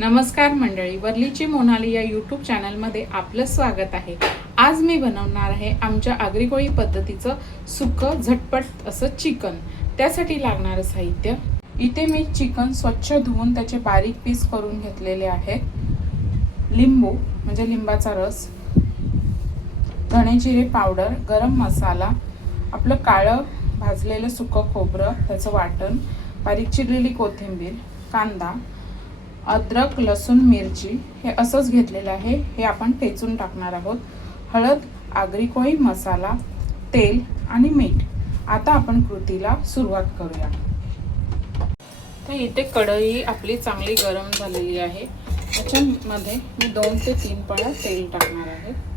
नमस्कार मंडळी, वर्लीची मोनाली या यूट्यूब चॅनलमध्ये आपलं स्वागत आहे। आज मी बनवणार आहे आमच्या आगरी कोळी पद्धतीचं सुकं झटपट असं चिकन। त्यासाठी लागणारं साहित्य, इथे मी चिकन स्वच्छ धुवून त्याचे बारीक पीस करून घेतलेले आहे। लिंबू म्हणजे लिंबाचा रस, धणे जिरे पावडर, गरम मसाला, आपलं काळं भाजलेलं सुकं खोबरं, त्याचं वाटण, बारीक चिरलेली कोथिंबीर, कांदा, अद्रक, लसूण, मिरची हे असंच घेतलेलं आहे। हे आपण ठेचून टाकणार आहोत। हळद, आगरी कोळी मसाला, तेल आणि मीठ। आता आपण कृतीला सुरुवात करूया। तर इथे कढई आपली चांगली गरम झालेली आहे। त्याच्यामध्ये मी 2 ते 3 पळ्या तेल टाकणार आहे।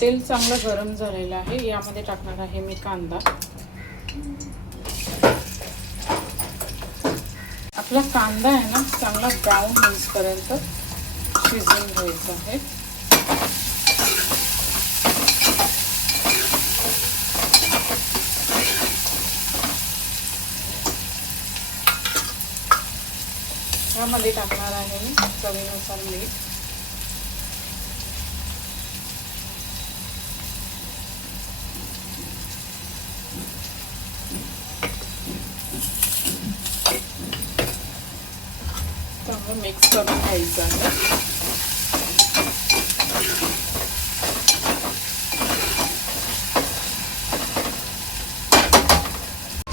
तेल चांगलं गरम झालेलं आहे। यामध्ये टाकणार आहे मी कांदा। आपला कांदा आहे ना चांगला ब्राऊन होईपर्यंत शिजवून घ्यायचा आहे। यामध्ये टाकणार आहे मी चवीनुसार मीठ। चांगलं मिक्स करून घ्यायचं आहे।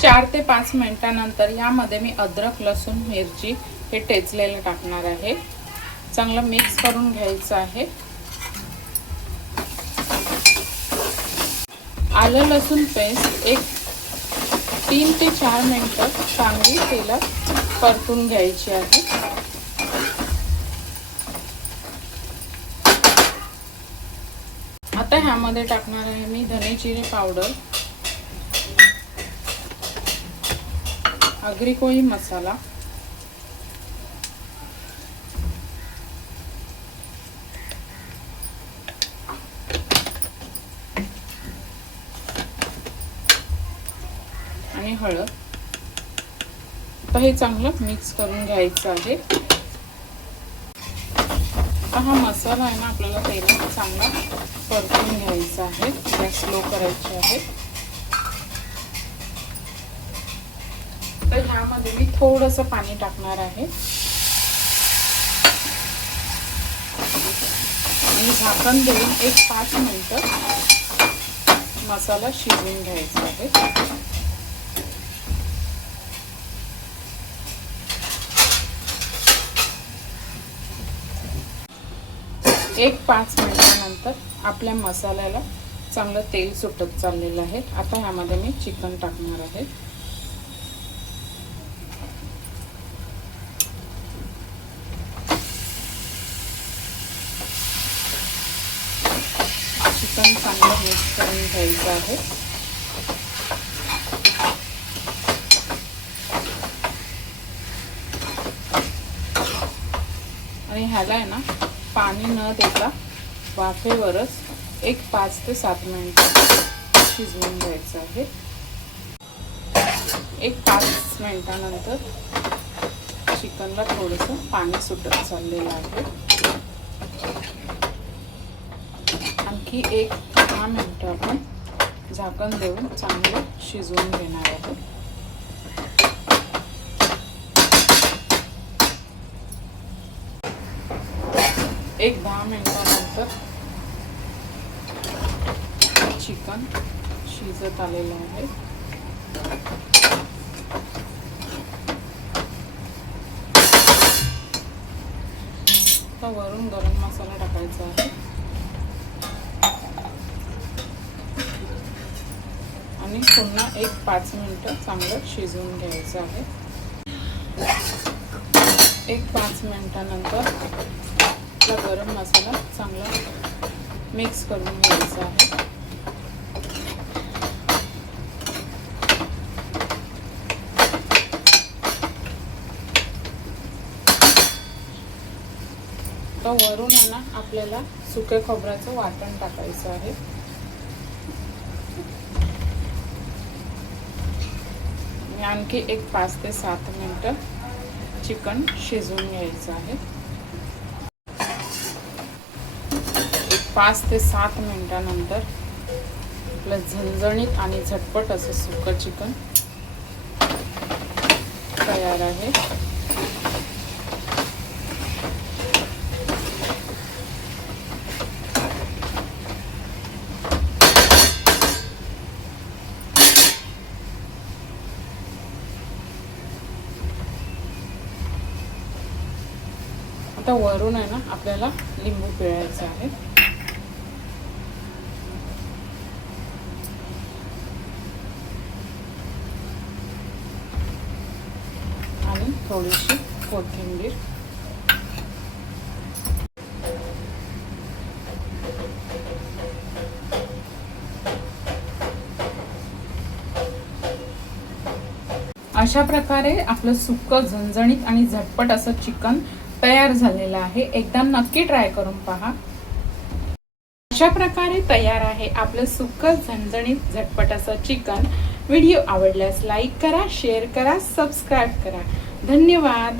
4 ते 5 मिनिटांनंतर यामध्ये मी अद्रक, लसूण, मिरची हे ठेचलेलं टाकणार आहे। चांगलं मिक्स करून घ्यायचं आहे। आलं लसूण पेस्ट एक 3 ते 4 मिनिटं चांगली तेलात परतून घ्यायची आहे। आता ह्यामध्ये टाकणार आहे मी धणे जिरे पावडर, आगरी कोळी मसाला, आणि हळद। आता हे चांगलं मिक्स करून घ्यायचं आहे। हा मसाला आहे ना आपल्याला तेलात चांगला परतून घ्यायचा आहे। गॅस स्लो करायची आहे। तर ह्यामध्ये मी थोडंसं पाणी टाकणार आहे आणि झाकण देऊन एक 5 मिनिटं मसाला शिजवून घ्यायचा आहे। एक 5 मिनिटांनंतर आपल्या मसाल्याला चांगलं तेल सुटत चाललेलं आहे। आता ह्यामध्ये मी चिकन टाकणार आहे। चिकन चांगलं मिक्स करून घ्यायचं आहे। आणि ह्याला आहे ना पाणी न देता वाफेवरच एक 5 ते 7 मिनिटं शिजवून घ्यायचं आहे। एक 5 मिनिटांनंतर चिकनला थोडंसं पाणी सुटत चाललेलं आहे। आणखी एक 10 मिनिटं आपण झाकण देऊन चांगलं शिजवून घेणार आहोत। एक 10 मिनिटांनंतर चिकन शिजत आलेलं आहे। आता वरून गरम मसाला टाकायचा आहे आणि पुन्हा एक 5 मिनिटं चांगलं शिजवून घ्यायचं आहे। एक 5 मिनिटांनंतर गरम मसाला चांगला मिक्स करून घ्यायचा आहे। तर वरून आहे ना आपल्याला सुक्या खोबऱ्याचं वाटण टाकायचं आहे. आणखी एक 5 ते 7 मिनिटं चिकन शिजवून घ्यायचं आहे. 5 ते 7 मिनिटानंतर आपलं झणझणीत आणि झटपट असं सुकं चिकन तयार आहे. आता वरून आहे ना आपल्याला लिंबू पिळायचं आहे. आणि थोडीशी कोथिंबीर. अशा प्रकारे आपलं सुक्कं झणझणीत आणि झटपट असं चिकन तयार झालेलं आहे. एकदा नक्की ट्राय करून पहा. अशा प्रकारे तयार आहे आपलं सुक्कं झणझणीत झटपट असं चिकन. व्हिडिओ आवडल्यास लाईक करा, शेअर करा, सबस्क्राईब करा. धन्यवाद.